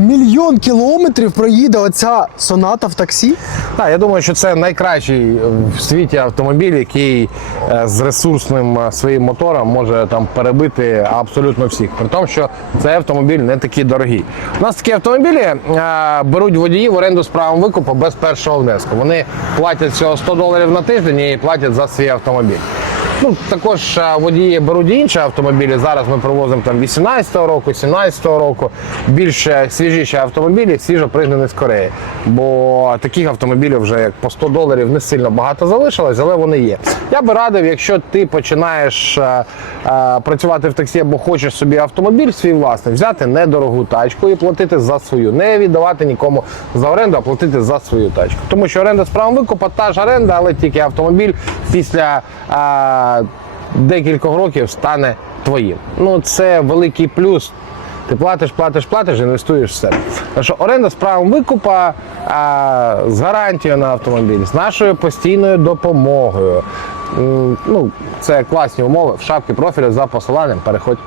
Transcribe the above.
Мільйон кілометрів проїде оця соната в таксі. Так, я думаю, що це найкращий в світі автомобіль, який е, з ресурсним е, своїм мотором може там перебити абсолютно всіх. При тому, що цей автомобіль не такий дорогий. У нас такі автомобілі е, беруть водії в оренду з правом викупу без першого внеску. Вони платять всього 100 доларів на тиждень і платять за свій автомобіль. Ну, також е, водії беруть інші автомобілі. Зараз ми привозимо там 18-го року, 17-го року. Більш свіжіші автомобілі, свіжо пригнані з Кореї. Бо таких автомобілів вже як по 100 доларів не сильно багато залишилось, але вони є. Я би радив, якщо ти починаєш е, е, працювати в таксі або хочеш собі автомобіль свій власний, взяти недорогу тачку і платити за свою, не віддавати нікому за оренду, а платити за свою тачку. Тому що оренда з правом викупу та ж оренда, але тільки автомобіль після е, декількох років стане твоїм. Ну це великий плюс. Ти платиш, платиш, платиш, інвестуєш в себе. Тому що оренда з правом викупа а, з гарантією на автомобіль, з нашою постійною допомогою. Ну, це класні умови в шапці профілю за посиланням. Переходь.